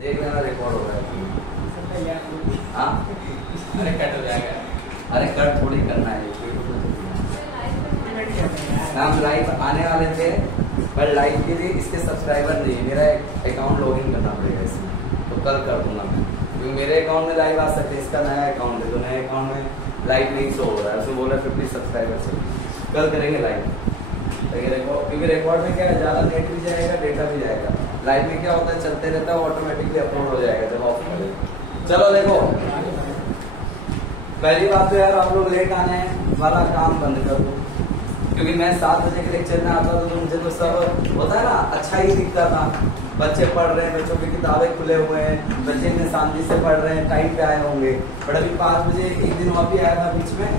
देख लेना रिकॉर्ड हो गया। हाँ अरे कट हो जाएगा। अरे कट थोड़ी करना है, हम लाइव आने वाले थे पर लाइव के लिए इसके सब्सक्राइबर नहीं है। मेरा अकाउंट लॉगिन करना पड़ेगा इसमें, तो कल कर दूंगा मैं, क्योंकि मेरे अकाउंट में लाइव आ सकते हैं। इसका नया अकाउंट है तो नए अकाउंट में लाइव नहीं शो हो रहा है। उसमें बोला 50 सब्सक्राइबर से कल करेंगे लाइव। क्योंकि रिकॉर्ड में क्या है, ज़्यादा नेट भी जाएगा डेटा भी जाएगा। लाइव में क्या होता है, चलते रहता है, ऑटोमेटिकली अपलोड हो जाएगा जब ऑफ करें। चलो देखो, पहली बात तो यार आप लोग लेट आने वाला काम बंद कर दो, क्योंकि मैं 7 बजे के लेक्चर में आता था तो मुझे तो सब होता है ना अच्छा ही दिखता था। बच्चे पढ़ रहे हैं, बच्चों की किताबें खुले हुए हैं, बच्चे इतने शांति से पढ़ रहे हैं, टाइम पे आए होंगे। बट अभी 5 बजे एक दिन वहाँ भी आया था बीच में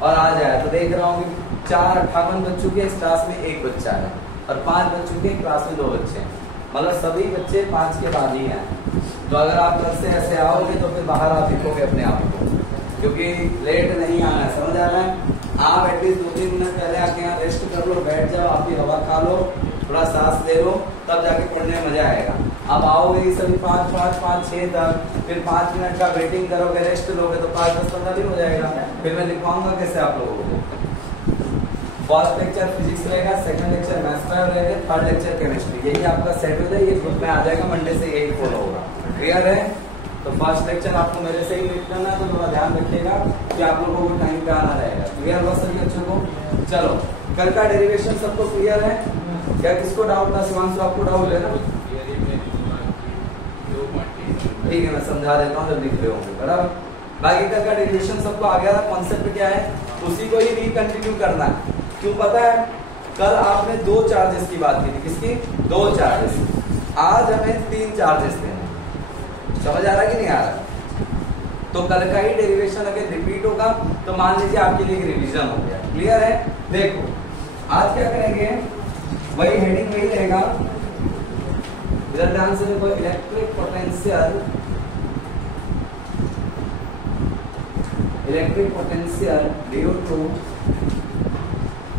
और आज आया तो देख रहा हूँ कि 4:58 बच्चों के इस क्लास में 1 बच्चा है और 5 बच्चों के क्लास में 2 बच्चे हैं। मतलब सभी बच्चे 5 के बाद ही हैं। तो अगर आप घर से ऐसे आओगे तो फिर बाहर आप दिखोगे अपने आप को, क्योंकि लेट नहीं आना है, समझ आ रहा है। आप एटलीस्ट 2-3 मिनट पहले आके यहाँ रेस्ट कर लो, बैठ जाओ, आपकी हवा खा लो, थोड़ा सांस ले लो, तब जाके पढ़ने में मजा आएगा। आप आओगे ही सभी 5-6 तक, फिर 5 मिनट का वेटिंग करोगे, रेस्ट लोगे तो 5-10-15 दिन हो जाएगा। फिर मैं लिखवाऊंगा कैसे आप लोगों को। फर्स्ट लेक्चर फिजिक्स रहेगा, सेकंड लेक्चर मैथ्स का रहेगा, थर्ड लेक्चर केमिस्ट्री। यही आपका शेड्यूल है, ये ग्रुप में आ जाएगा, मंडे से यही फॉलो होगा। क्लियर है? तो फर्स्ट लेक्चर आपको मेरे से ही लिख लेना है, तो थोड़ा ध्यान रखिएगा कि आप लोगों को टाइम पे आना रहेगा। क्लियर हुआ सभी बच्चों को? चलो, कल का डेरिवेशन सबको क्लियर है क्या? किसको डाउट था? शिवांशु आपको डाउट है ना? ठीक है, मैं समझा देता हूँ जब लिख रहे होंगे, बराबर। बाकी कल का डेरिवेशन सबको आ गया था। कॉन्सेप्ट क्या है, उसी को ही रिकंटिन्यू करना है। क्यों पता है? कल आपने 2 चार्जेस की बात की थी। किसकी? 2 चार्जेस। आज हमें 3 चार्जेस देने। समझ आ रहा है कि नहीं आ रहा? तो कल का ही डेरिवेशन अगर रिपीट होगा तो मान लीजिए आपके लिए रिवीजन हो गया। क्लियर है? देखो आज क्या करेंगे, वही हेडिंग वही रहेगा। इधर ध्यान से देखो, electric potential due to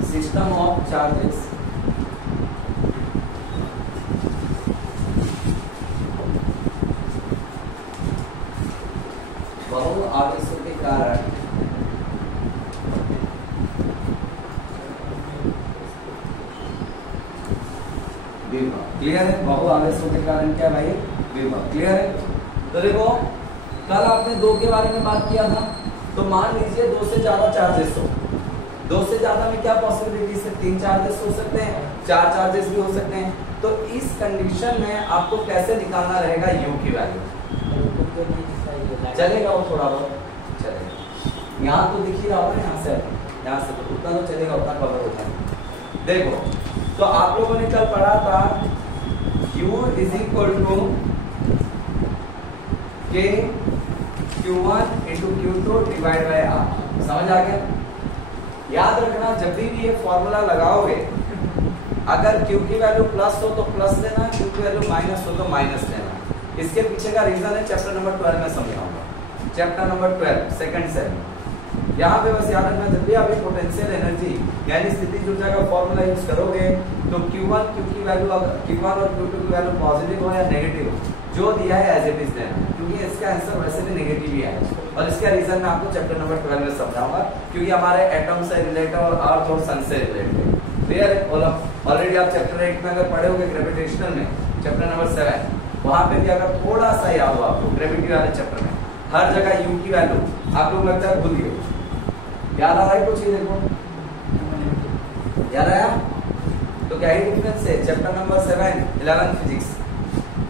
system of charges बहु आवेशों के कारण विभव। क्लियर है? बहु आवेशों के कारण क्या भाई? विभव। क्लियर है? तो देखो कल आपने 2 के बारे में बात किया था, तो मान लीजिए 2 से ज्यादा चार्जेस हो। 2 से ज्यादा में क्या पॉसिबिलिटी है? 3 चार्जेस हो सकते हैं, 4 चार्जेस भी हो सकते हैं। तो इस कंडीशन में आपको कैसे निकालना रहेगा यू की वैल्यू? चलेगा वो थोड़ा बहुत चलेगा। यहाँ तो दिख ही रहा होगा, यहाँ से तो उतना तो चलेगा, उतना कवर होता है। देखो तो आप लोगों ने कल पढ़ा था U is equal to K Q1 into Q2 divide by R। समझ आ गया? याद रखना जब भी ये फॉर्मूला लगाओगे, अगर Q की वैल्यू प्लस हो तो प्लस लेना, Q की वैल्यू माइनस हो तो माइनस लेना। इसके पीछे का रीजन है चैप्टर नंबर 12 में समझाऊंगा। Chapter number 12 second same. यहाँ पे बस याद रखना जब भी आप पोटेंशियल एनर्जी यानी स्थितिज ऊर्जा का फॉर्मूला यूज करोगे तो Q1 Q की वैल्यू, Q1 और Q2 की वैल्यू पॉजिटिव हो या नेगेटिव हो, जो दिया है एज इट इज देना, क्योंकि इसका आंसर वैसे भी नेगेटिव ही है। और इसका रीजन मैं आपको चैप्टर नंबर 12 में समझाऊंगा, क्योंकि हमारे एटम से रिलेटेड और अर्थ और सन से रिलेटेड। क्लियर है? ऑलरेडी आप चैप्टर 8 में अगर पढ़े होंगे ग्रेविटेशनल में, चैप्टर नंबर 7, वहां पे भी अगर थोड़ा सा याद हो आपको ग्रेविटी वाले चैप्टर में, हर जगह यू की वैल्यू आप लोग लगता है भूल गए। याद आ रहा है कुछ? देखो याद आया? तो क्या ही डिफरेंस है? चैप्टर नंबर 7 11 फिजिक्स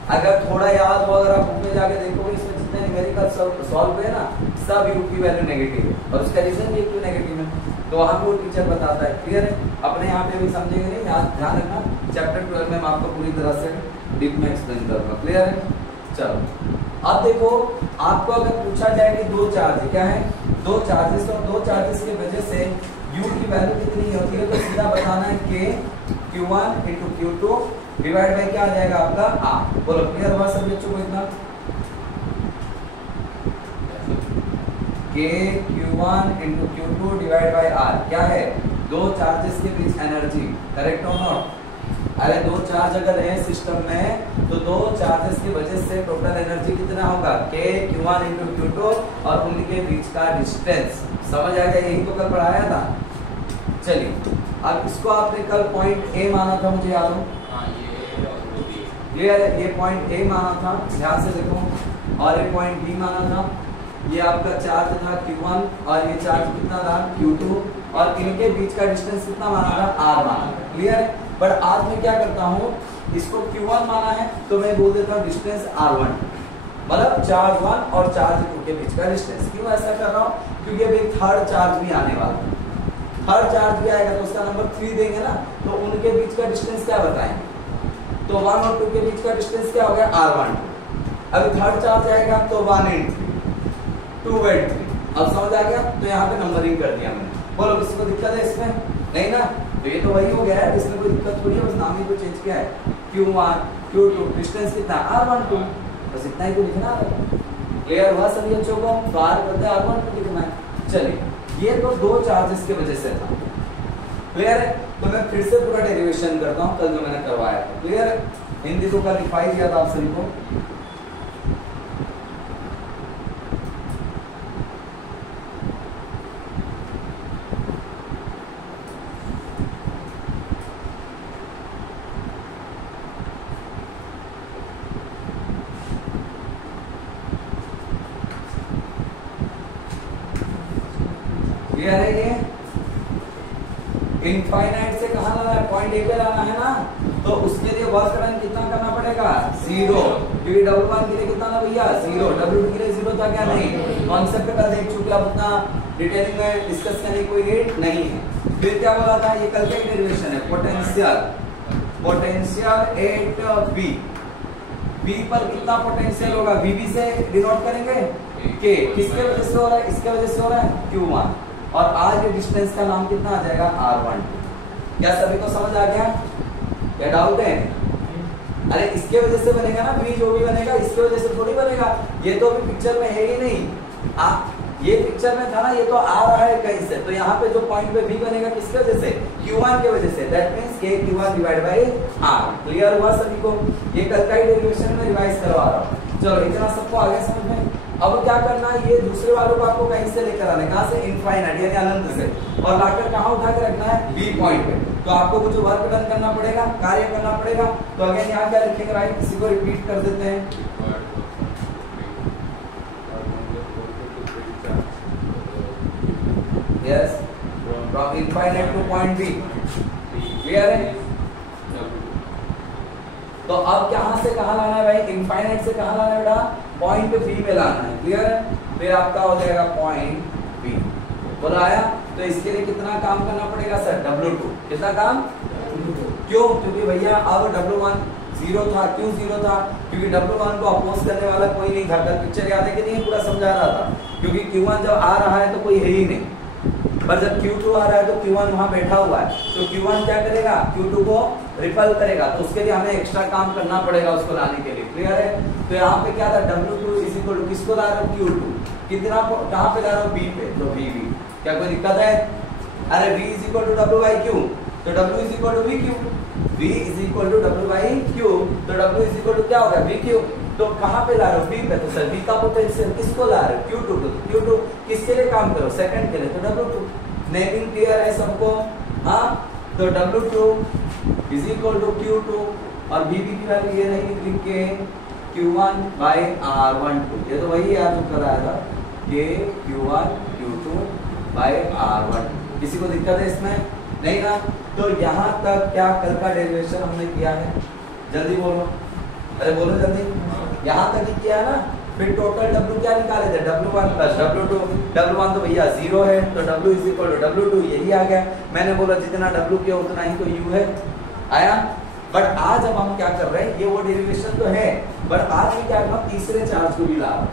अगर थोड़ा याद हो, अगर आप बुक में जाके देखोगे, इसमें जितने न्यूमेरिकल सॉल्व हुए ना, सब यू की वैल्यू नेगेटिव है और उसका रीजन भी क्यों नेगेटिव है, तो वहां पे वो टीचर बताता है। क्लियर है? अपने यहाँ पे भी समझेंगे नहीं, ध्यान रखना चैप्टर 12 में मैं आपको पूरी तरह से डीप में एक्सप्लेन करूंगा। क्लियर है? चलो अब देखो, आपको अगर पूछा जाए कि 2 चार्ज क्या है, 2 चार्जेस, और 2 चार्जेस की वजह से U की वैल्यू कितनी होती है, तो सीधा बताना है K Q1 into Q2 divide bye क्या आ जाएगा आपका R। बोलो क्लियर हुआ सभी बच्चों को? इतना K Q1 into Q2 divide by R क्या है? 2 चार्जेस के बीच एनर्जी। करेक्ट और नॉट? अरे दो चार्ज अगर है सिस्टम में तो दो चार्जेस की वजह से टोटल एनर्जी कितना होगा k q1 into q2 और उनके बीच का डिस्टेंस। समझ आ गया? यही तो कल पढ़ाया था। चलिए अब इसको आपने कल पॉइंट ए माना था, मुझे याद हो। ये पॉइंट ए माना था, ध्यान से देखो, और ये पॉइंट बी माना था। ये आपका चार्ज था q1 और ये चार्ज कितना था q2 और इनके बीच का डिस्टेंस कितना माना था r माना। क्लियर है? बट आज मैं क्या करता हूँ, इसको q1 माना है तो मैं बोल देता हूँ डिस्टेंस r1, मतलब चार्ज 1 और चार्ज 2 के बीच का डिस्टेंस। क्यों ऐसा कर रहा हूँ? क्योंकि अभी थर्ड चार्ज भी आने वाला है। थर्ड चार्ज भी आएगा तो उसका नंबर 3 देंगे ना, तो उनके बीच का डिस्टेंस क्या बताएंगे? तो 1 और 2 के बीच का डिस्टेंस क्या हो गया r1। अभी थर्ड चार्ज आएगा तो 1 and 3, 2 and 3। अब समझ आ गया? तो यहाँ पे नंबरिंग कर दिया मैंने। बोलो किसी को दिक्कत है इसमें? नहीं ना? तो ये तो वही हो गया है, इसमें कोई दिक्कत थोड़ी है, बस नाम ही को चेंज किया है। q1 q2 डिस्टेंस कितना r12, बस इतना ही तो लिखना है। क्लियर हुआ सभी बच्चों को? तो r बदले r12 लिखना है। चलिए ये तो दो चार्जेस की वजह से था। क्लियर है? तो मैं फिर से पूरा डेरिवेशन करता हूँ कल जो मैंने करवाया था। क्लियर है? हिंदी तो कल लिखवाई दिया था आप सभी को। क्लियर है? ये इनफाइनाइट से कहां लाना है? पॉइंट ए पे लाना है ना, तो उसके लिए वर्क डन कितना करना पड़ेगा? 0, क्योंकि W1 के लिए कितना ना भैया 0, W2 के लिए 0 था क्या? नहीं। कॉन्सेप्ट पे कल देख चुके, अब उतना डिटेलिंग में डिस्कस करने की कोई नीड नहीं है। फिर क्या बोला था? ये कल का डेरिवेशन है, पोटेंशियल एट बी पर कितना पोटेंशियल होगा? VB से डिनोट करेंगे के, किसके वजह से हो रहा है? इसके वजह से हो रहा है q1, और आज ये डिस्टेंस का नाम कितना आ जाएगा r12। क्या सभी को समझ आ गया? क्या डाउट है? अरे इसके वजह से बनेगा ना, v जो भी बनेगा इसके वजह से थोड़ी बनेगा। ये तो अभी पिक्चर में है ही नहीं। ये पिक्चर में था ना, ये तो आ रहा है कहीं से, तो यहाँ पे जो पॉइंट पे v बनेगा किसके वजह से? q1 के वजह से। That means k q1 divide by r। Clear हुआ सभी को? ये कल का ही डेरिवेशन में रिवाइज करवा रहा हूँ। चलो इतना सबको आ गया समझ में? अब क्या करना है, ये दूसरे वालों को आपको कहीं से लेकर आना है, कहां से? इनफाइनाइट यानी अनंत से, और लाकर कहां उठा के रखना है? बी पॉइंट पे। तो आपको कुछ वर्क डन करना पड़ेगा, कार्य करना पड़ेगा। तो अगेन यहाँ क्या लिखेंगे? राइट, इसी को रिपीट कर देते हैं। Yes, from infinite to point B. Clear है? तो अब कहां से कहां लाना है भाई? इनफाइनाइट से कहां लाना है बेटा? पॉइंट बी पे लाना है। क्लियर है? फिर आपका हो जाएगा पॉइंट बी। बोला आया? तो इसके लिए कितना काम करना पड़ेगा सर? W2। कितना काम? क्यों? क्योंकि भैया अब W1 0 था। क्यों 0 था? क्योंकि W1 को अपोज करने वाला कोई नहीं था। कल पिक्चर याद है कि नहीं? पूरा समझा रहा था। क्योंकि Q1 जब आ रहा है तो कोई है ही नहीं, पर जब Q2 आ रहा है तो Q1 वहां बैठा हुआ है, तो Q1 क्या करेगा? Q2 को रिपल करेगा। तो उसके लिए हमें एक्स्ट्रा काम करना पड़ेगा उसको लाने के लिए। क्लियर है? तो यहाँ पे क्या था? W2 इज इक्वल टू किसको ला रहा हूँ? Q2। कितना कहाँ पे ला रहा हूँ? B पे, तो VB। क्या कोई दिक्कत है? अरे V is equal to W by Q, तो W is equal to VQ। V is equal to W by Q, तो W इज इक्वल टू क्या होगा? VQ। तो कहाँ पे ला रहे हो? B पे, तो सर B का पोटेंशियल किसको ला रहे हो? Q2 को। Q2 किसके लिए काम करो? सेकंड के लिए, तो W2। नेमिंग क्लियर है सबको? हाँ, तो W2 is equal to Q2 और VB की वैल्यू ये नहीं लिख के Q1 बाई R12। ये तो वही याद जो कराया था, K Q1 Q2 by R1। किसी को दिक्कत है इसमें? नहीं ना? तो यहाँ तक क्या कल का डेरिवेशन हमने किया है? जल्दी बोलो, अरे बोलो जल्दी। यहाँ तक ही किया है ना? फिर टोटल W क्या निकाले थे? W1 plus W2। W1 तो भैया 0 है, तो W is equal to W2, यही आ गया। मैंने बोला जितना W के उतना ही तो U है। आया? बट आज अब हम क्या कर रहे हैं? ये वो डेरिवेशन तो है, बट आज मैं क्या कर रहा हूँ? तीसरे चार्ज को भी ला रहा हूँ।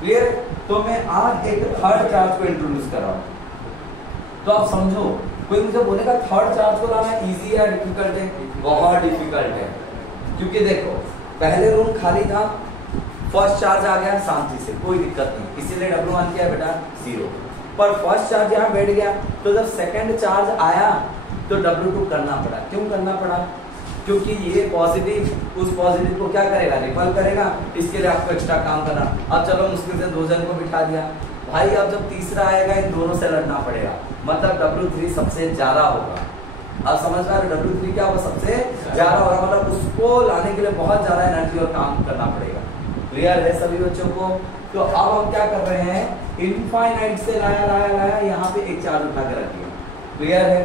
क्लियर? तो मैं आज एक थर्ड चार्ज को इंट्रोड्यूस कर रहा हूँ। तो आप समझो, कोई मुझे बोलेगा थर्ड चार्ज को लाना इजी है डिफिकल्ट है? बहुत डिफिकल्ट है। क्योंकि देखो पहले रूम खाली था, फर्स्ट चार्ज आ गया शांति से, कोई दिक्कत नहीं, इसीलिए W1 क्या है बेटा? 0। पर फर्स्ट चार्ज यहाँ बैठ गया, तो जब सेकंड चार्ज आया तो W2 करना पड़ा। क्यों करना पड़ा? क्योंकि ये पॉजिटिव उस पॉजिटिव को क्या करेगा, रिपल करेगा। इसके लिए आपको एक्स्ट्रा काम करना। अब चलो मुश्किल से 2 जन को बिठा दिया भाई, अब जब तीसरा आएगा इन दोनों से लड़ना पड़ेगा, मतलब W3 सबसे ज्यादा होगा। अब समझ रहे हो W3 क्या होगा, सबसे ज्यादा होगा, मतलब उसको लाने के लिए बहुत ज्यादा एनर्जी और काम करना पड़ेगा। क्लियर है सभी बच्चों को? तो अब हम क्या कर रहे हैं, इनफाइनाइट से लाया यहाँ पे एक चार्ज उठा के रख दिया। क्लियर है?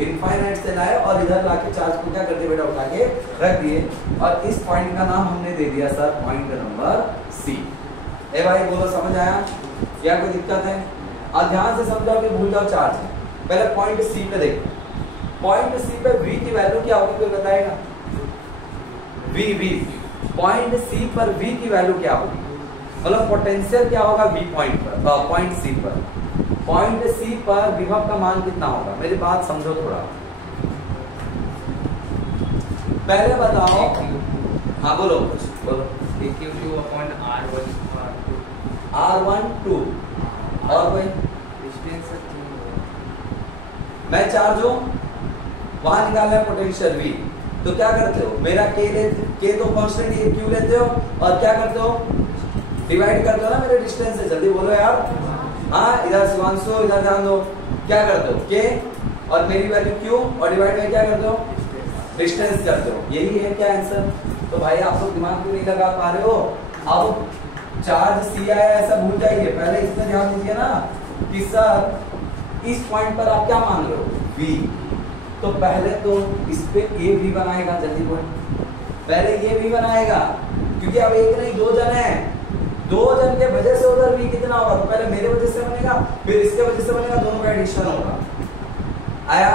इनफाइनाइट से लाए और इधर लाके चार्ज को क्या कर दिया बेटा, उठा के रख दिए। और इस पॉइंट का नाम हमने दे दिया सर पॉइंट नंबर C। ए भाई बोलो समझ आया या कोई दिक्कत है? और ध्यान से समझाओ कि भूल जाओ चार्ज है। पहले पॉइंट C पे देखो, पॉइंट C पे V की वैल्यू क्या होगी कोई बताएगा? V पॉइंट C पर V की वैल्यू क्या होगी, मतलब पोटेंशियल क्या होगा V पॉइंट पर, पॉइंट C पर। पॉइंट C पर विभव का मान कितना होगा, मेरी बात समझो थोड़ा। पहले बताओ, हाँ बोलो बोलो। R12 और कोई मैं चार्ज हूं, वहां निकालना है पोटेंशियल V, तो क्या करते हो, मेरा K तो कांस्टेंट ये Q लेते हो और क्या करते हो, डिवाइड करते हो ना मेरे डिस्टेंस से। जल्दी बोलो यार। हाँ इधर शिवांशु इधर ध्यान दो, क्या करते हो K और मेरी वैल्यू Q और डिवाइड में क्या करते हो, डिस्टेंस करते हो। यही है क्या आंसर? तो भाई आप लोग दिमाग क्यों नहीं लगा पा रहे हो? अब चार्ज C आया ऐसा भूल जाइए, पहले इसमें ध्यान दीजिए ना कि सर इस पॉइंट पर आप क्या मान रहे हो, V। तो पहले तो इस पे ये V बनाएगा, जल्दी बोल, पहले ये V बनाएगा, क्योंकि अब एक नहीं 2 जन है, 2 जन के वजह से उधर V कितना होगा, तो पहले मेरे वजह से बनेगा फिर इसके वजह से बनेगा, दोनों का एडिशन होगा। आया?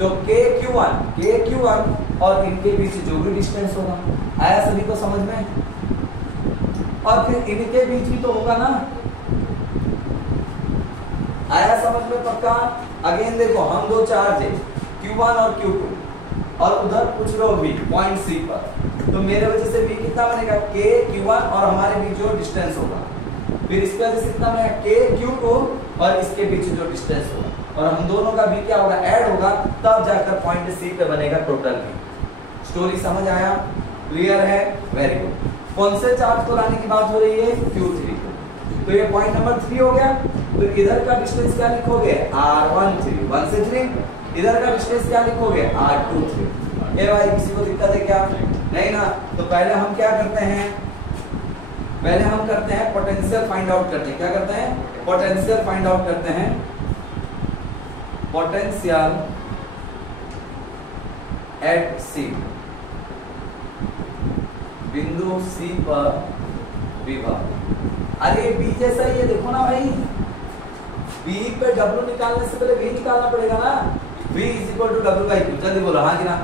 तो KQ1 और इनके बीच जो भी डिस्टेंस होगा, आया सभी को समझ में? और फिर इनके बीच भी तो होगा ना, आया समझ में पक्का? अगेन देखो हम 2 चार्ज है Q1 और Q2 और उधर पूछ लो V पॉइंट C पर, तो मेरे वजह से V कितना बनेगा, KQ1 और हमारे बीच जो डिस्टेंस होगा, फिर इसके वजह से कितना बनेगा KQ2 और इसके बीच जो डिस्टेंस होगा, और हम दोनों का V क्या होगा, ऐड होगा, तब जाकर पॉइंट C पे बनेगा टोटल V। स्टोरी समझ आया? क्लियर है? Very good. कौन से चार्ज को लाने की बात हो रही है, Q3। तो ये पॉइंट नंबर 3 हो गया। तो इधर का डिस्टेंस क्या लिखोगे, R13 1 से 3, इधर का डिस्टेंस क्या लिखोगे, R23। ये भाई किसी को दिक्कत है क्या? नहीं ना? तो पहले हम क्या करते हैं, पहले हम करते हैं पोटेंशियल फाइंड आउट करते हैं। क्या करते हैं, पोटेंशियल फाइंड आउट करते हैं। पोटेंशियल एट C, बिंदु C पर विभव। अरे B जैसा ही है, देखो ना भाई, B पे W निकालने से पहले V निकालना पड़ेगा ना। V is equal to W/Q। जल्दी बोलो हाँ कि ना?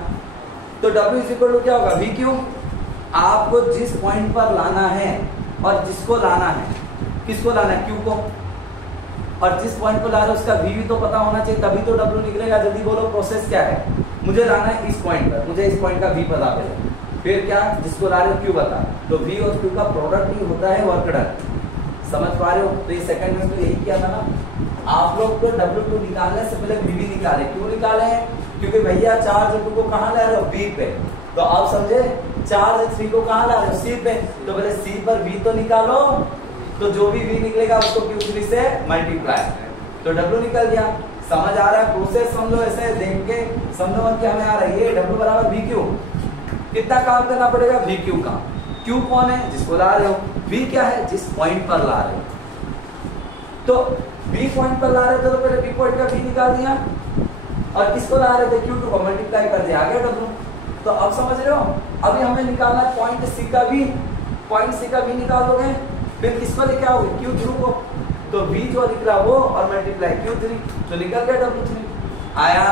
तो W इज इक्वल टू क्या होगा, VQ। आपको जिस पॉइंट पर लाना है और जिसको लाना है, किसको लाना है, Q को, और जिस पॉइंट पर ला रहे हो उसका V भी तो पता होना चाहिए, तभी तो W निकलेगा। जल्दी बोलो प्रोसेस क्या है, मुझे लाना है इस पॉइंट पर, मुझे इस पॉइंट का V पता चले, फिर क्या, जिसको ला रहे हो Q बता, तो V और Q का प्रोडक्ट ही होता है वर्क डन। समझ पा रहे हो? तो ये सेकंड में यही किया था ना, आप लोग को W2 निकालने से पहले V निकाले। क्यों निकाले हैं? क्योंकि भैया चार्ज 2 को कहाँ ला रहे हो, B पे, तो आप समझे, चार्ज 3 को कहाँ ला रहे हो, C पे, तो पहले C पर V तो निकालो, तो जो भी V निकलेगा उसको Q3 से मल्टीप्लाई, तो W निकल गया। समझ आ रहा है प्रोसेस? समझो, ऐसे देख के समझो मत कि हमें आ रहा है ये W बराबर VQ। कितना काम करना पड़ेगा, VQ का। Q कौन है, जिसको ला रहे हो, V क्या है, जिस पॉइंट पर ला रहे हो। तो B पॉइंट पर ला रहे थे तो पहले B पॉइंट का V निकाल दिया, और किसको ला रहे थे, Q2 को मल्टीप्लाई कर दिया, आ गया W। तो अब समझ रहे हो, अभी हमें निकालना है पॉइंट C का V। पॉइंट C का V निकाल दोगे, फिर किसको लेके आओगे, Q3 को, तो V जो निकला वो और मल्टीप्लाई Q3, तो निकल गया W3 आया।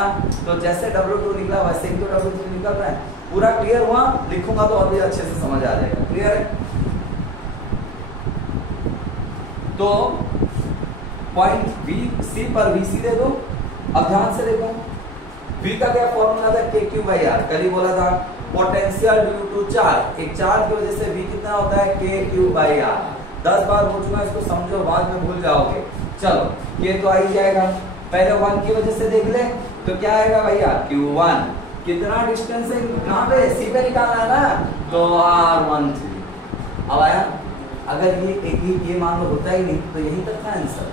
तो जैसे W2 निकला वैसे ही तो W3 निकल रहा है। पूरा क्लियर हुआ? लिखूंगा तो और भी अच्छे से समझ आ जाएगा। क्लियर है? तो पॉइंट C पर VC दे दो। अब ध्यान से देखो, V का क्या फॉर्मूला था, KQ/R, कल ही बोला था, पोटेंशियल ड्यू टू चार्ज। एक चार्ज की वजह से V कितना होता है, KQ/R। 10 बार हो चुका, इसको समझो, बाद में भूल जाओगे। चलो K तो आ ही जाएगा, पहले 1 की वजह से देख ले, तो क्या आएगा भैया, Q1, कितना डिस्टेंस है कहाँ पे सी पे निकालना है ना, तो R13। अब आया, अगर ये एक ही ये मान लो होता ही नहीं तो यही तक था आंसर,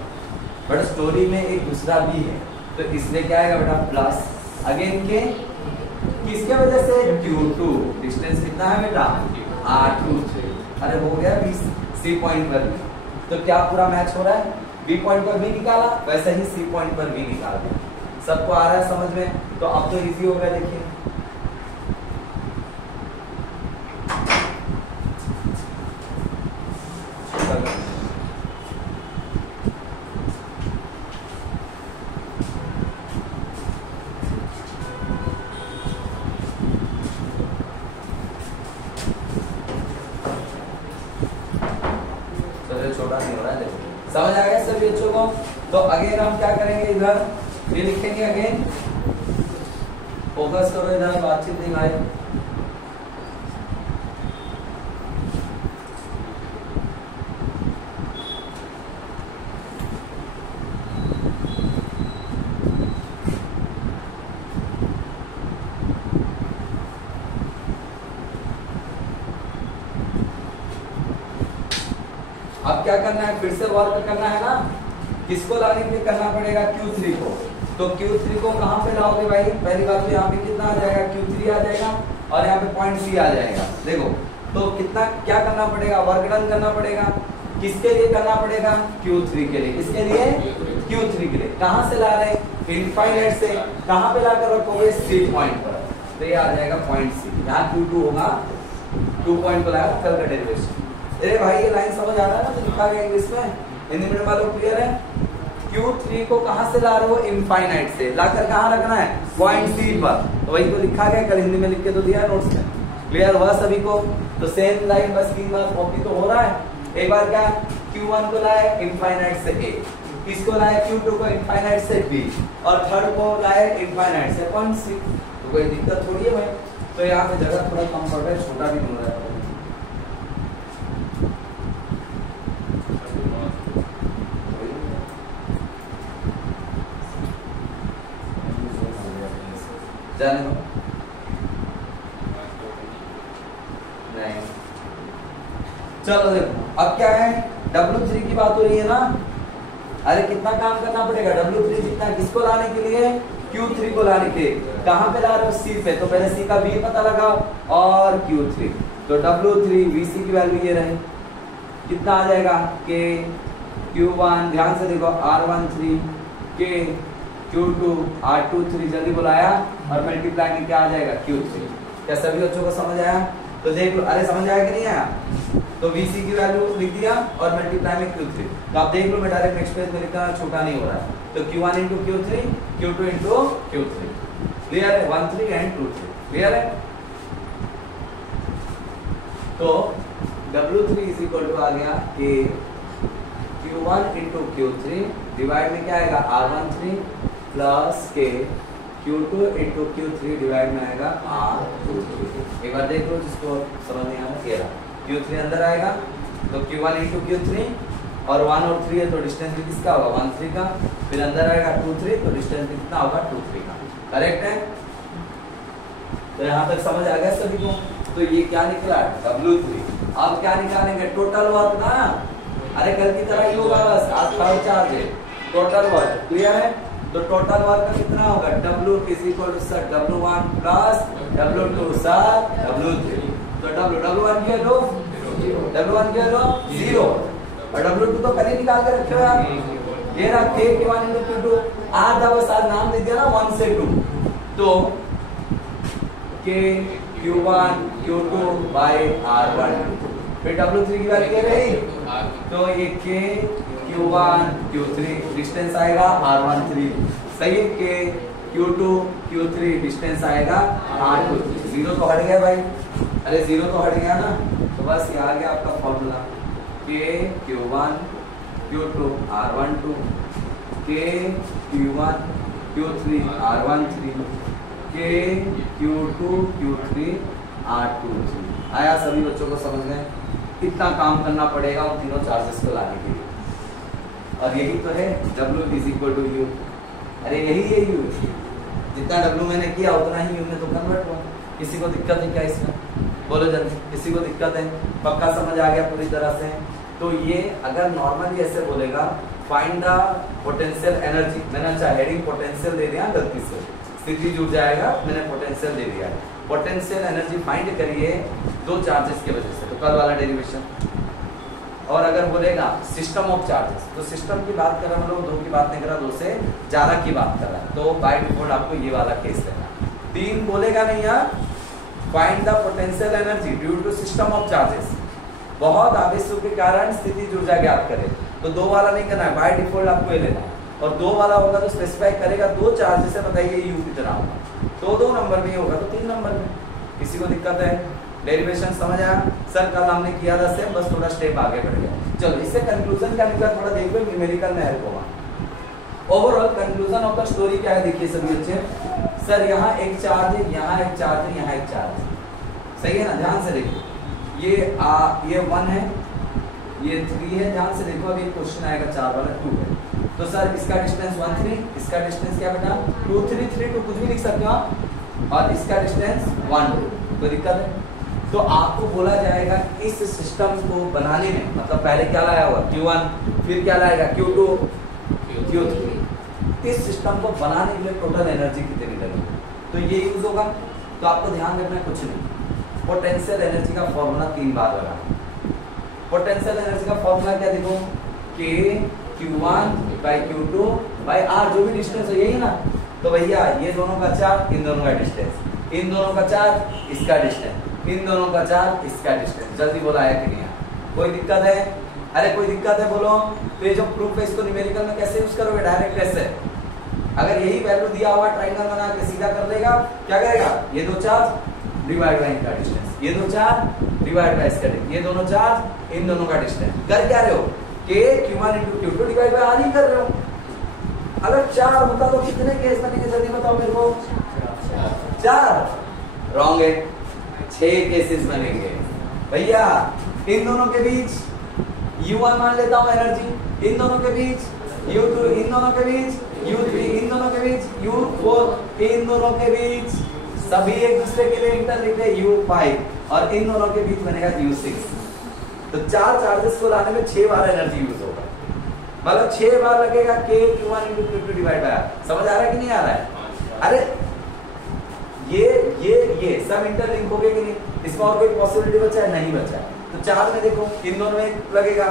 बट स्टोरी में एक दूसरा भी है, तो इसलिए क्या आएगा बेटा प्लस अगेन के किसके वजह से Q2 डिस्टेंस कितना है बेटा R23। अरे हो गया B सी पॉइंट पर भी, तो क्या पूरा मैच हो रहा है, बी पॉइंट पर भी निकाला वैसे ही सी पॉइंट पर भी निकाल दिया। सबको आ रहा है समझ में, तो अब तो इजी हो गया। देखिए छोटा नहीं हो रहा है, देखो समझ आ गया सभी बच्चों को। तो अगेन हम क्या करेंगे, इधर ये लिखेंगे अगेन, फोकस करो इधर, बातचीत नहीं भाई। अब क्या करना है, फिर से वर्क करना है ना, किसको लाने के लिए करना पड़ेगा Q3 को। तो Q3 को कहां पे लाओगे भाई, पहली बात तो यहाँ पे कितना आ जाएगा Q3 आ जाएगा और यहाँ पे पॉइंट C आ जाएगा। देखो तो कितना क्या करना पड़ेगा, वर्क डन करना पड़ेगा, किसके लिए करना पड़ेगा Q3 के लिए, किसके लिए Q3 के लिए। कहां से ला रहे हैं इनफाइनाइट से, कहां पे लाकर रखोगे C पॉइंट पर, तो ये आ जाएगा पॉइंट C। यहाँ Q2 होगा 2 पॉइंट को लाया कल का डेरिवेशन। अरे भाई ये लाइन समझ आ रहा है ना, तो लिखा गया इंग्लिश में, हिंदी मीडियम वालों क्लियर है। Q3 को कहां से ला रहे हो इनफाइनाइट से, लाकर कहां रखना है पॉइंट C पर, तो वही तो लिखा गया, कल हिंदी में लिख के तो दिया नोट्स में। क्लियर हुआ सभी को, तो सेम लाइन बस 3 बार कॉपी तो हो रहा है। एक बार क्या Q1 को लाए इनफाइनाइट से A, किसको लाए Q2 को इनफाइनाइट से B, और थर्ड को लाए इनफाइनाइट से पॉइंट C। तो कोई दिक्कत थोड़ी है भाई, तो यहाँ पे जगह थोड़ा कम पड़ रहा है, छोटा भी नहीं हो रहा है। जाने दो नहीं, चलो देखो अब क्या है, W3 की बात हो रही है ना। अरे कितना काम करना पड़ेगा, W3 कितना, किसको लाने के लिए Q3 को लाने के, कहां पे ला रहे हो C पे, तो पहले C का V पता लगाओ और Q3, तो W3 VC की वैल्यू ये रहे, कितना आ जाएगा K Q1, ध्यान से देखो R13 K Q2 R23, जल्दी बुलाया और मल्टीप्लाई में क्या आ जाएगा Q3। क्या सभी बच्चों को समझ आया, तो देख लो, अरे समझ आया कि नहीं आया, तो VC की वैल्यू लिख दिया और मल्टीप्लाई में Q3, तो आप देख लो मैं डायरेक्ट नेक्स्ट पेज में लिखा, छोटा नहीं हो रहा है, तो Q1 into Q3 Q2 into Q3, clear है, 1 3 एंड 2 3, क्लियर है। तो W3 इज इक्वल टू आ गया कि Q1 इंटू Q3 डिवाइड में क्या आएगा R13 प्लस के Q2 इंटू Q3 डिवाइड में आएगा R23। एक बार देख लो जिसको समझ नहीं आया, ये रहा Q3 अंदर आएगा, तो Q1 इंटू Q3 और 1 और 3 है तो डिस्टेंस भी किसका होगा 1 3 का, फिर अंदर आएगा 2 3 तो डिस्टेंस भी कितना होगा 2 3 का, करेक्ट है। तो यहाँ तक समझ आ गया सभी को, तो ये क्या निकला W3। अब क्या निकालेंगे टोटल वर्क ना, अरे कल की तरह ही होगा, बस आज थर्ड चार्ज है टोटल वर्क, क्लियर है। तो टोटल वर्क कितना होगा W is equal to sir W1 plus W2 sir W3, तो W1 क्या लो W1 क्या लो 0 और W2 तो पहले निकाल के रखे हो यार, ये ना K Q1 into Q2 आधा बस आज नाम दे दिया ना 1 से 2, तो K Q1 Q2 by R1, फिर W3 की वैल्यू क्या रही, तो ये K Q1 Q3 डिस्टेंस आएगा R13, सही है, K Q2 Q3 डिस्टेंस आएगा R23। 0 तो हट गया भाई, अरे 0 तो हट गया ना, तो बस ये आ गया आपका formula K Q1 Q2 R12 K Q1 Q3 R13 K Q2 Q3 R23। आया सभी बच्चों को समझ में, कितना काम करना पड़ेगा उन तीनों चार्जेस को लाने के लिए, और यही तो है W is equal to U, अरे यही है U, जितना W मैंने किया उतना ही U में तो कन्वर्ट हुआ। किसी को दिक्कत है क्या इसमें? बोलो जल्दी, किसी को दिक्कत है? पक्का समझ आ गया पूरी तरह से? तो ये अगर नॉर्मली ऐसे बोलेगा फाइंड द पोटेंशियल एनर्जी, मैंने अच्छा हेडिंग पोटेंशियल दे दिया गलती से, स्थिति जुड़ जाएगा, मैंने पोटेंशियल दे दिया। पोटेंशियल एनर्जी फाइंड करिए दो चार्जेस की वजह से, तो कल वाला डेरिवेशन। और अगर बोलेगा सिस्टम ऑफ चार्जेस, तो सिस्टम की बात कर रहा हम लोग, दो की बात नहीं कर रहा, दो से ज्यादा की बात कर रहा है, तो बाय डिफॉल्ट आपको ये वाला केस लेना। तीन बोलेगा नहीं यार, find the potential energy due to system of charges, बहुत आवेशों के कारण स्थिति ऊर्जा ज्ञात करे, तो दो वाला नहीं करना है, बाय डिफॉल्ट आपको ये लेना है। और दो वाला होगा तो स्पेसिफाई करेगा दो चार्जेस है, बताइए यू कितना होगा, तो दो नंबर में होगा तो 3 नंबर में। किसी को दिक्कत है? डेरिवेशन समझ आया? सर कल हमने किया था सेम, बस थोड़ा स्टेप आगे बढ़ गया। चलो इससे कंक्लूजन क्या निकला थोड़ा देख लो, न्यूमेरिकल में हेल्प होगा। Overall conclusion of the story क्या है देखिए सभी बच्चे। सर यहाँ एक चार्ज है, यहाँ एक चार्ज है, यहाँ एक चार्ज है, सही है ना? ध्यान से देखो, ये 1 है, ये 3 है, ध्यान से देखो। अभी क्वेश्चन आएगा 4 वाला 2 है, तो सर इसका डिस्टेंस 1 3, इसका डिस्टेंस क्या बेटा 2 3 3 2, कुछ भी लिख सकते हो आप, और इसका डिस्टेंस 1 2, कोई दिक्कत है? तो आपको बोला जाएगा इस सिस्टम को बनाने में, मतलब पहले क्या लाया हुआ Q1, फिर क्या लाएगा Q2, Q3, इस सिस्टम को बनाने के लिए टोटल एनर्जी कितनी लगेगी, तो ये यूज होगा। तो आपको ध्यान रखना है कुछ नहीं, पोटेंशियल एनर्जी का फॉर्मूला 3 बार लगा। पोटेंशियल एनर्जी का फॉर्मूला क्या देखो, K Q1 by Q2 by R, जो भी डिस्टेंस हो यही ना, तो भैया ये दोनों का चार्ज, इन दोनों का डिस्टेंस, इन दोनों का चार्ज, इसका डिस्टेंस, इन दोनों का चार्ज, इसका डिस्टेंस। जल्दी बोला है कि नहीं? कोई दिक्कत है? अरे कोई दिक्कत है बोलो। तो ये जो प्रूफ है इसको न्यूमेरिकल में कैसे यूज करोगे? डायरेक्ट कैसे? अगर यही वैल्यू दिया हुआ ट्रायंगल बना के सीधा कर देगा, क्या करेगा? ये दो चार्ज डिवाइड बाय इनका डिस्टेंस, ये दो चार्ज डिवाइड बाय इसका डिस्टेंस, ये दोनों चार्ज, इन दोनों का डिस्टेंस। कर क्या रहे हो? K Q1 into Q2 divide by R ही कर रहे हो। अगर 4 होता तो कितने केस बनेंगे जल्दी बताओ मेरे को? 4। रॉन्ग है, 6 केसेस बनेंगे भैया। इन दोनों के बीच U1 मान लेता हूँ एनर्जी, इन दोनों के बीच U2, इन दोनों के बीच U3, इन दोनों के बीच U4, इन दोनों के बीच सभी एक दूसरे के लिए इंटर लिख रहे U5, और इन दोनों के बीच बनेगा U6। तो 4 चार्जेस को लाने में 6 बार एनर्जी यूज होगा, मतलब 6 बार लगेगा K Q1 into Q2 divide by R। समझ आ रहा है कि नहीं आ रहा है? अरे ये सब इंटरलिंक हो गए कि नहीं? इसमें और कोई पॉसिबिलिटी बचा है? नहीं बचा है। तो 4 में देखो, इन दोनों में एक लगेगा,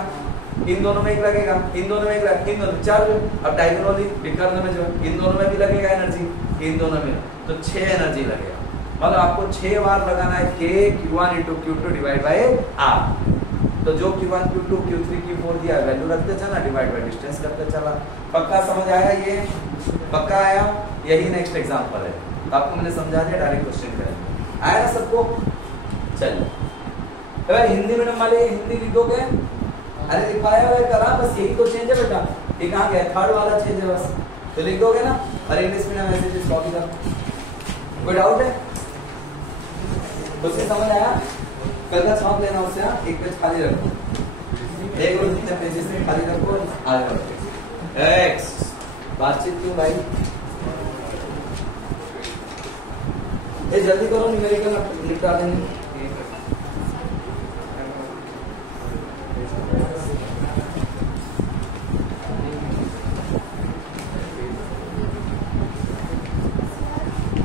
इन दोनों में एक लगेगा, इन दोनों में एक लगेगा, इन दोनों 4। अब डायगोनली विकर्ण में जो इन दोनों में भी लगेगा एनर्जी, इन दोनों में, तो 6 एनर्जी लगेगा। मतलब आपको 6 बार लगाना है K Q1 into Q2 divide by R। तो जो Q1 Q2 Q3 Q4 दिया वैल्यू रखते चला, डिवाइड बाय डिस्टेंस करते चला। पक्का समझ आया? ये पक्का आया? यही नेक्स्ट एग्जांपल है, तो आपको मैंने समझा दिया, डायरेक्ट क्वेश्चन करेंगे। आया ना सबको? चलो तो हिंदी मीडियम वाले हिंदी लिखोगे? अरे लिखाया हुआ करा, बस यही तो चेंज है बेटा। ये कहाँ गया? 3rd वाला चेंज है बस, तो लिख दोगे ना। और इंग्लिश मीडियम मैसेजेस कॉपी कर। कोई डाउट है? कुछ समझ आया? कल का छाप लेना उससे, एक पेज खाली रखो, एक और कितने पेजेस में खाली रखो, आगे बढ़ो। नेक्स्ट बातचीत क्यों भाई? ये जल्दी करो, न्यूमेरिकल निपटा देंगे।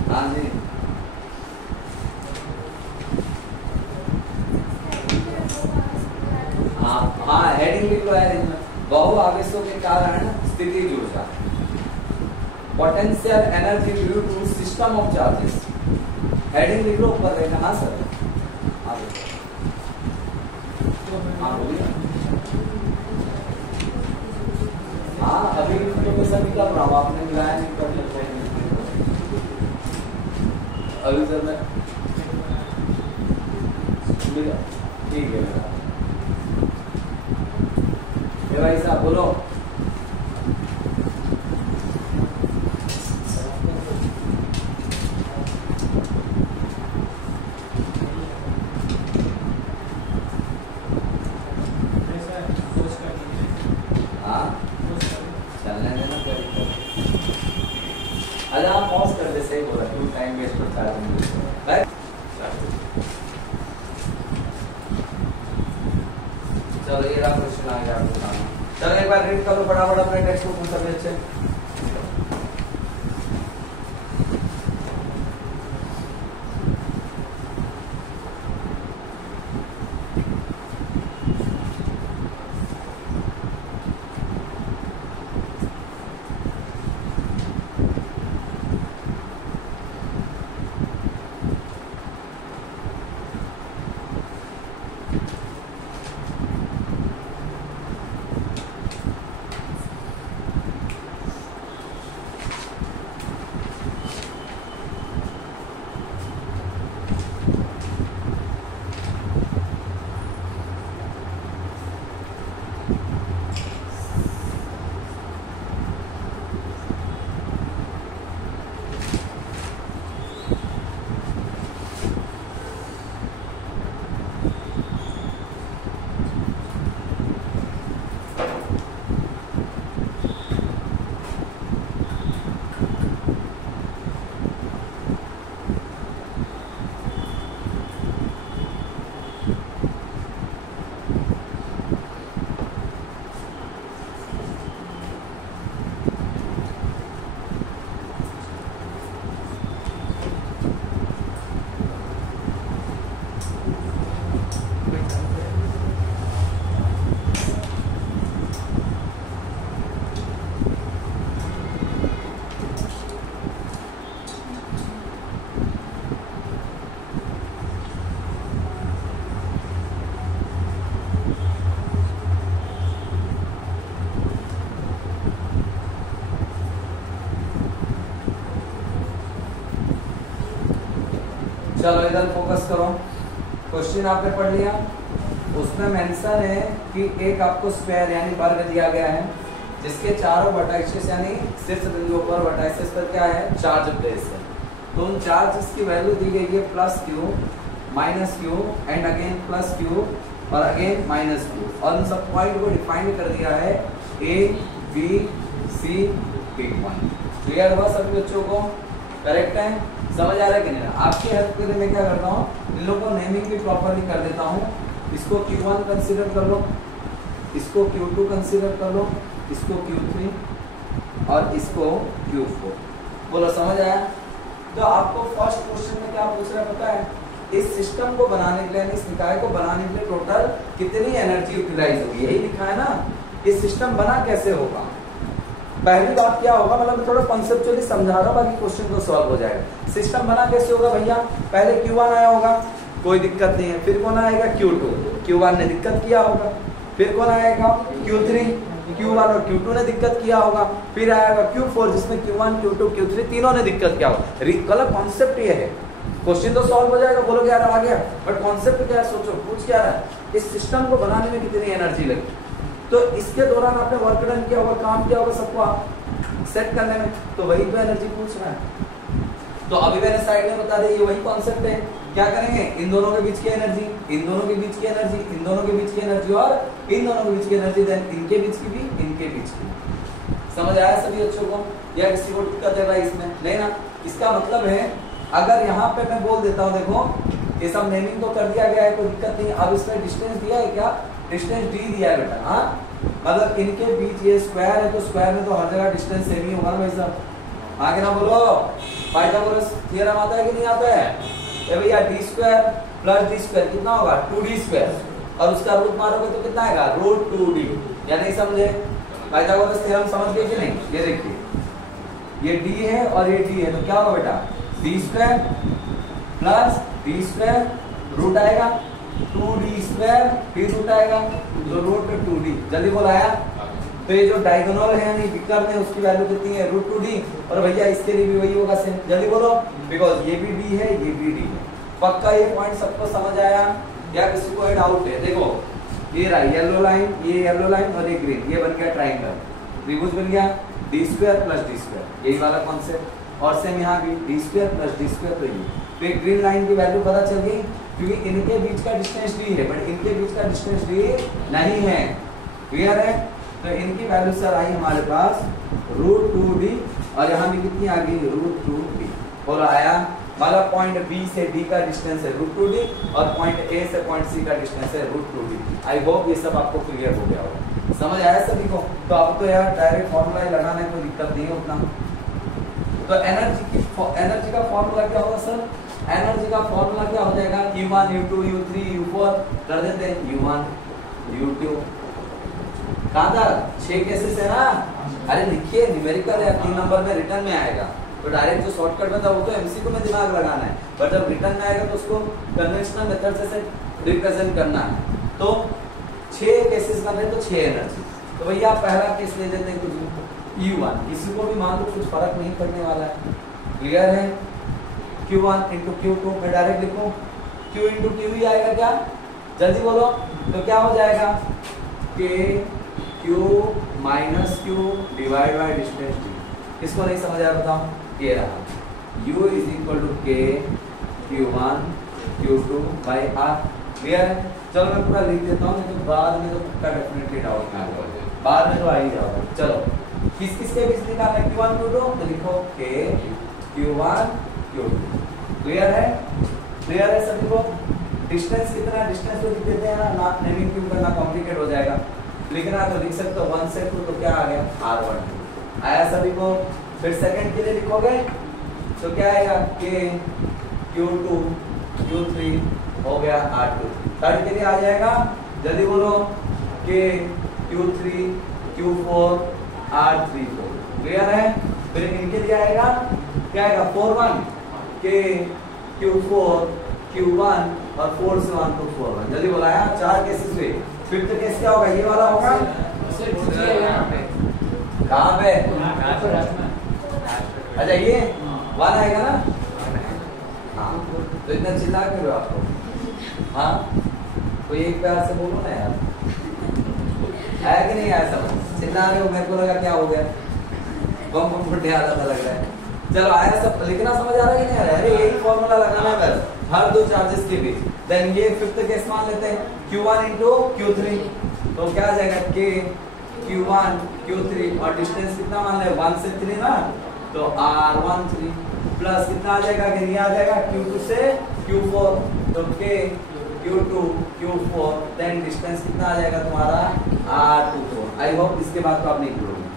हाँ जी, हाँ हेडिंग लिख लो यार इसमें, बहु आवेशों के कारण स्थिति ऊर्जा, potential energy due to system of charges. Heading लिख लो ऊपर रहेगा। हाँ सर, हाँ बोलिए। हाँ अभी तो सभी का प्रभाव आपने मिलाया नहीं कर लेते हैं अभी सर मैं ठीक है भाई साहब बोलो। हाँ चलने देना, अरे आप पॉज कर दे सही बताया राइट। चलो ये रहा क्वेश्चन आ गया आपको बताना। चलो एक बार रीड करो फटाफट अपने टेक्स्ट बुक में सभी अच्छे। चलो इधर फोकस करो। क्वेश्चन आपने पढ़ लिया, उसमें मेंशन है कि एक आपको स्क्वायर यानी वर्ग दिया गया है जिसके चारों वर्टाइसेस यानी शीर्ष बिंदुओं पर वर्टाइसेस पर क्या है, चार्ज प्लेस है। तो उन चार्जेस की वैल्यू दी गई है +q, -q and again +q और अगेन -q, और उन सब पॉइंट को डिफाइन कर दिया है A, B, C, D point. Clear हुआ सभी बच्चों को? करेक्ट है? समझ आ रहा है कि नहीं? आपकी हेल्प के लिए मैं क्या करता हूँ, इन लोगों को नेमिंग भी प्रॉपरली कर देता हूँ। इसको Q1 कंसीडर कर लो, इसको Q2 कंसीडर कर लो, इसको Q3 और इसको Q4। बोलो समझ आया? तो आपको फर्स्ट क्वेश्चन में क्या पूछ रहा है पता है? इस सिस्टम को बनाने के लिए, इस निकाय को बनाने के लिए टोटल कितनी एनर्जी यूटिलाइज होगी, यही लिखा है ना। ये सिस्टम बना कैसे होगा? पहली बात क्या होगा, मतलब मैं थोड़ा कॉन्सेप्चुअली समझा रहा हूँ, बाकी क्वेश्चन को सॉल्व हो जाएगा। सिस्टम बना कैसे होगा भैया? पहले Q1 आया होगा, कोई दिक्कत नहीं है। फिर कौन आएगा? Q2, Q1 ने दिक्कत किया होगा। फिर कौन आएगा? Q3, Q1 और Q2 ने दिक्कत किया होगा। फिर आएगा Q4 जिसमें Q1, Q2, Q3 तीनों ने दिक्कत किया होगा। कलर कॉन्सेप्ट ये है, क्वेश्चन तो सॉल्व हो जाएगा, बोलोगे यार आ गया, बट कॉन्सेप्ट क्या है? सोचो, पूछ क्या रहा है, इस सिस्टम को बनाने में कितनी एनर्जी लगी, तो इसके दौरान आपने वर्क डन किया होगा, काम किया होगा सबको सेट करने में, तो वही तो एनर्जी पूछ रहा है। तो अभी मैंने साइड में बता दिया, ये वही कॉन्सेप्ट है। क्या करेंगे? इन दोनों के बीच की एनर्जी, इन दोनों के बीच की एनर्जी, इन दोनों के बीच की एनर्जी और इन दोनों के बीच की एनर्जी, देन इनके बीच की भी, इनके बीच की। समझ आया सभी बच्चों को? या किसी को दिक्कत है भाई इसमें? नहीं ना। इसका मतलब है अगर यहाँ पे मैं बोल देता हूँ, देखो ये सब नेमिंग तो कर दिया गया है, कोई दिक्कत नहीं। अब इसमें डिस्टेंस दिया है क्या? डिस्टेंस d दिया है बेटा। हाँ, मतलब इनके बीच ये स्क्वायर है, तो स्क्वायर में तो हर जगह डिस्टेंस सेम ही होगा ना भाई साहब। आगे ना बोलो, पाइथागोरस थ्योरम आता है कि नहीं आता है? ये भैया d² + d² कितना होगा? 2d², और उसका रूट मारोगे तो कितना आएगा? √2d। या नहीं समझे? पाइथागोरस थ्योरम समझ गए कि नहीं? ये देखिए, ये d है और ये d है, तो क्या होगा बेटा? d² + d², रूट आएगा 2d², फिर रूट आएगा तो √2d। जल्दी बोल आया? तो ये जो डायगोनल है यानी विकर्ण है, उसकी वैल्यू कितनी है? √2d। और भैया इसके लिए भी वही होगा सेम। जल्दी बोलो, बिकॉज ये भी d है, ये भी d है। पक्का ये पॉइंट सबको समझ आया? या किसी को डाउट है? देखो ये रहा येलो लाइन, ये येलो लाइन और ये ग्रीन, ये बन गया ट्राइंगल, त्रिभुज बन गया d² + d², यही वाला कॉन्सेप्ट। और सेम यहाँ भी d² + d², तो ये ग्रीन लाइन की वैल्यू पता चल गई, क्योंकि इनके बीच का डिस्टेंस d है, बट इनके बीच का डिस्टेंस d नहीं है। क्लियर है? तो इनकी वैल्यू सर आई हमारे पास √2d, और यहाँ भी कितनी आ गई? √2d। और आया मतलब पॉइंट बी से डी का डिस्टेंस है √2d और पॉइंट ए से पॉइंट सी का डिस्टेंस है √2d। आई होप ये सब आपको क्लियर हो गया होगा, समझ आया सभी को। तो आपको यार डायरेक्ट फॉर्मूला लगाना है, कोई दिक्कत नहीं है उतना। तो एनर्जी का फॉर्मूला क्या होगा सर? एनर्जी का फॉर्मूला क्या हो जाएगा? U1 U2 U3 U4 कर देते हैं। U1 U2 कहाँ था? 6 केसेस है ना। अरे लिखिए, न्यूमेरिकल है, 3 नंबर में रिटर्न में आएगा। तो डायरेक्ट जो शॉर्टकट में था वो तो एमसीक्यू में दिमाग लगाना है, पर जब रिटर्न में आएगा तो उसको कन्वेंशनल मेथड से रिप्रेजेंट करना है। तो 6 केसेस कर रहे हैं तो 6 एनर्जी। तो भैया पहला केस ले लेते हैं कुछ U1, किसी को भी मान लो कुछ फर्क नहीं पड़ने वाला है, क्लियर है। Q1 इंटू Q2 में डायरेक्ट लिखूं, Q इंटू Q ही आएगा क्या? जल्दी बोलो। तो क्या हो जाएगा? K Q minus Q divide by distance D। किसको नहीं समझ आया बताओ? ये रहा U is equal to K Q1 Q2 by R। Clear है? चलो मैं पूरा लिख देता हूँ, तो बाद में तो पक्का डेफिनेटली डाउट ना हो, बाद में तो आ ही जाओगे। चलो किस किस के बीच निकालना है? Q1 Q2 तो लिखो K Q1 Q2। क्लियर है? क्लियर है सभी को? डिस्टेंस कितना? डिस्टेंस तो लिख देते हैं ना, नेमिंग क्यों करना कॉम्प्लिकेट हो जाएगा। लिखना तो लिख सकते हो 1 से 2 तो क्या आ गया? R12 आया सभी को। फिर सेकंड के लिए लिखोगे तो क्या आएगा? K Q2 Q3 हो गया R2। थर्ड के लिए आ जाएगा, जल्दी बोलो, K Q3 Q4 R34। Clear है? फिर इनके लिए आएगा क्या आएगा? 4 1 K Q4 Q1 और 4 से 1 to 4 1। जल्दी बोला यार, 4 केसेस हुए। फिफ्थ केस क्या होगा? ये वाला होगा। कहाँ पे? अच्छा ये 1 आएगा ना। हाँ तो इतना चिल्ला क्यों रहे हो आप लोग? हाँ कोई एक प्यार से बोलो ना यार, आया कि नहीं आया? सब चिल्ला रहे हो, मेरे को लगा क्या हो गया, बम बम फुटने आधा लग रहा है। चलो आया सब? लिखना समझ आ रहा है कि नहीं आ रहा है? अरे यही फॉर्मूला लगाना है बस हर दो चार्जेस के बीच। देन ये फिफ्थ केस मान लेते हैं, Q1 इंटू Q3 तो क्या आ जाएगा? K Q1 Q3 और डिस्टेंस कितना मान ले? 1 से 3 ना, तो R13 प्लस कितना आ जाएगा? कि नहीं आ जाएगा? Q2 से Q4 तो K Q2 Q4 then distance कितना आ जाएगा तुम्हारा? R24। आई होप इसके बाद तो आप नहीं भूलोगे,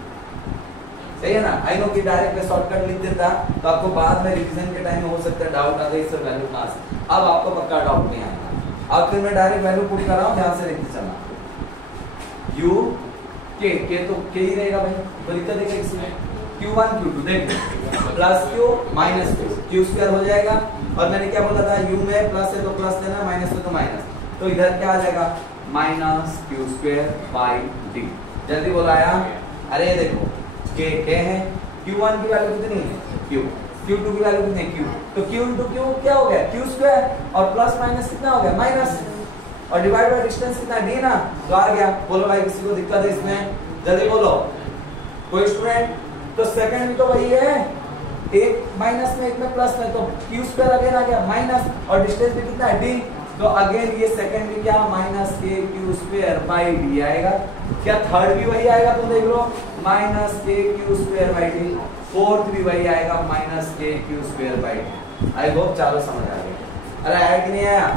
सही है ना? आई नो कि डायरेक्ट में शॉर्टकट लिख देता तो आपको बाद में रिवीजन के टाइम में हो सकता है डाउट आ जाए इससे वैल्यू कहां से। अब आपको पक्का डाउट नहीं आएगा। अब फिर मैं डायरेक्ट वैल्यू पुट कर रहा हूं, ध्यान से लिखते चलना। U K तो K ही रहेगा भाई, तो लिख देंगे इसमें Q1 Q2 देखो plus Q minus Q square हो जाएगा। और मैंने क्या बोला था? U में प्लस है तो प्लस देना, माइनस है तो माइनस, तो इधर क्या आ जाएगा? Minus Q square by D। जल्दी बोलाया? अरे देखो K है, Q1 की वैल्यू कितनी है? Q, Q2 की वैल्यू कितनी है? Q, तो Q इंटू Q क्या हो गया? Q स्क्वायर और प्लस माइनस कितना हो गया? माइनस, और डिवाइड बाय डिस्टेंस कितना? D ना, तो आ गया। बोलो भाई किसी को दिक्कत है इसमें? जल्दी बोलो कोई स्टूडेंट? तो सेकंड भी तो वही है, एक माइनस में एक में प्लस में, तो Q स्क्वायर अगेन आ गया माइनस, और डिस्टेंस भी कितना है? D, तो अगेन ये सेकंड भी क्या? Minus K Q square by D आएगा। क्या थर्ड भी वही आएगा? तुम देख लो, minus K Q square by D। Fourth भी वही आएगा, minus K Q square by D। I hope चारों समझ आ गए। अरे आया कि नहीं आया?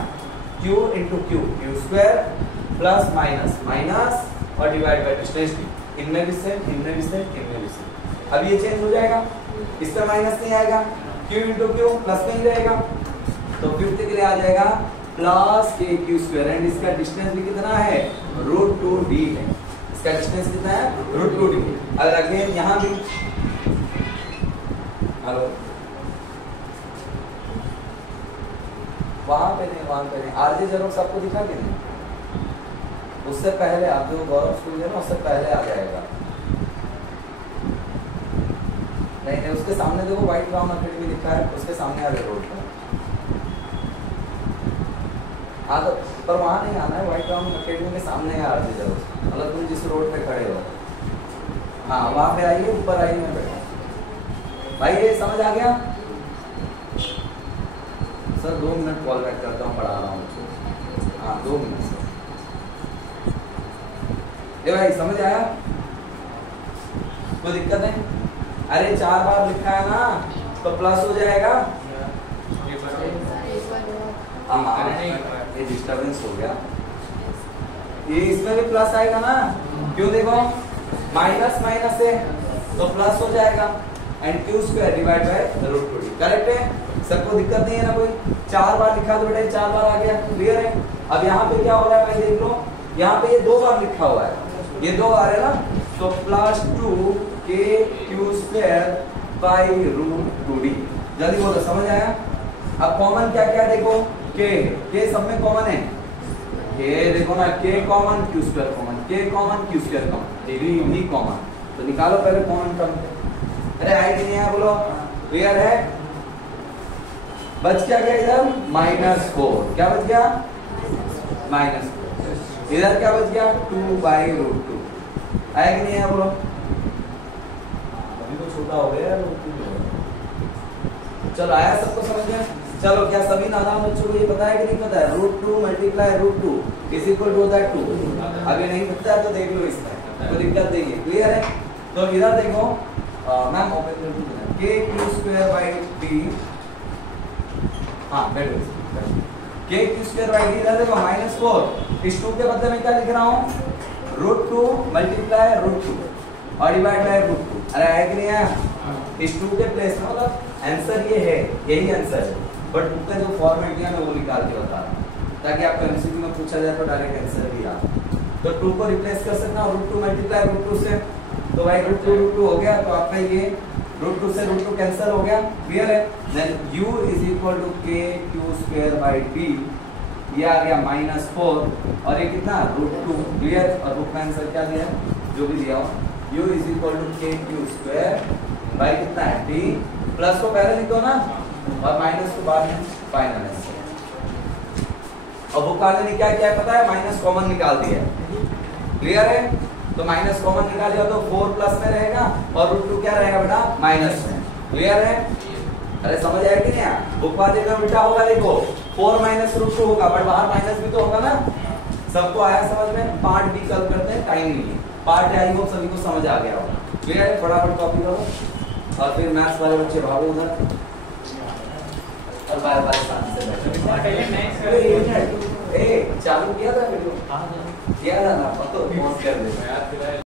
Q into Q square plus minus minus और डिवाइड बाई डिस्टेंस D। इनमें भी सेम, इनमें भी सेम, इनमें भी सेम। अब ये चेंज हो जाएगा, इस पर माइनस नहीं आएगा, Q इंटू Q प्लस में ही रहेगा, तो फिफ्थ के लिए आ जाएगा plus K Q square and इसका डिस्टेंस भी कितना है? √2D है। इसका डिस्टेंस कितना है? √2D। अगर अगेन यहाँ भी हेलो वहां पे नहीं आरजे जेरोक्स आपको दिखा कि नहीं? उससे पहले आप जो गौरव स्कूल है ना उससे पहले आ जाएगा। नहीं उसके सामने देखो व्हाइट ब्राउन अकेडमी लिखा है, उसके सामने आ गए रोड पर। हाँ तो पर वहाँ नहीं आना है, व्हाइट ब्राउन अकेडमी के सामने है आरजे जेरोक्स, मतलब तुम जिस रोड पे खड़े हो हाँ वहाँ पे आइए, ऊपर आइए, मैं बैठा भाई। ये समझ आ गया सर? 2 मिनट कॉल बैक करता हूँ, पढ़ा रहा हूँ। हाँ 2 मिनट सर। ये भाई समझ आया? कोई दिक्कत है? अरे 4 बार लिखा है ना तो प्लस हो जाएगा, ये डिस्टर्बेंस हो गया। ये इसमें भी प्लस आएगा ना, क्यों देखो माइनस माइनस है तो प्लस हो जाएगा and Q square divide by root 2d। Correct है, सबको दिक्कत नहीं है ना कोई? 4 बार लिखा तो बेटा 4 बार आ गया, क्लियर है। अब यहाँ पे क्या हो रहा है भाई देख लो, यहाँ पे ये 2 बार लिखा हुआ है, ये 2 बार है ना, तो plus 2k Q square by root 2d। जल्दी बोलो, समझ आया? अब कॉमन क्या क्या देखो, k सब में कॉमन है, k देखो ना, k common Q square common, k common Q square common, भी कॉमन, तो निकालो पहले कॉमन टर्म। अरे आई कि नहीं है बोलो, क्लियर है? बच क्या गया इधर -4, क्या बच गया -4, इधर क्या बच गया 2/√2। आया कि नहीं है बोलो? अभी तो छोटा हो गया चलो, आया सबको समझ में? चलो, क्या सभी नादान बच्चों को ये पता है कि नहीं पता है? √2 × √2 = 2। अभी नहीं पता है तो देख लो, इसमें कोई दिक्कत नहीं है, क्लियर है? तो इधर देखो ma'am open k Q square by d, हाँ बैठो, k Q square by d, इधर देखो -4, इस 2 के बदले में क्या लिख रहा हूँ √2 × √2 और डिवाइड बाय √2। अरे है कि नहीं है? इस 2 के प्लेस में, मतलब आंसर ये है, यही आंसर है, बट बुक का जो फॉर्मेट दिया मैं वो निकाल के बता रहा हूँ ताकि आपको एमसीक्यू में पूछा जाए तो डायरेक्ट आंसर भी आ। तो 2 को रिप्लेस कर सकना √2 × √2 से, तो भाई √2 हो गया, तो आपका ये √2 से √2 कैंसिल हो गया, क्लियर है? Then u = k Q square by d, ये आ गया -4 और ये कितना √2, क्लियर? और बुक में आंसर क्या दिया है, जो भी दिया हो, u = k Q square by कितना है d, प्लस को पहले लिख दो ना और माइनस को बाद में फाइनल आंसर। अब बुक वाले ने क्या किया पता है, माइनस कॉमन निकाल दिया, क्लियर है? तो माइनस कॉमन निकाल दिया तो 4 प्लस में रहेगा और √2 क्या रहेगा बेटा माइनस में, क्लियर है? अरे समझ आया कि नहीं? बुक वाले का बेटा होगा देखो 4 - √2 होगा, बट बाहर माइनस भी तो होगा ना। सबको आया समझ में? पार्ट बी कल करते हैं, टाइम नहीं है। पार्ट आई होप सभी को समझ आ गया होगा, क्लियर है? फटाफट कॉपी करो और फिर मैथ्स वाले बच्चे भागो उधर और बार-बार शांत से बैठो। चालू किया था वीडियो? किया था ना, तो पॉज कर दे।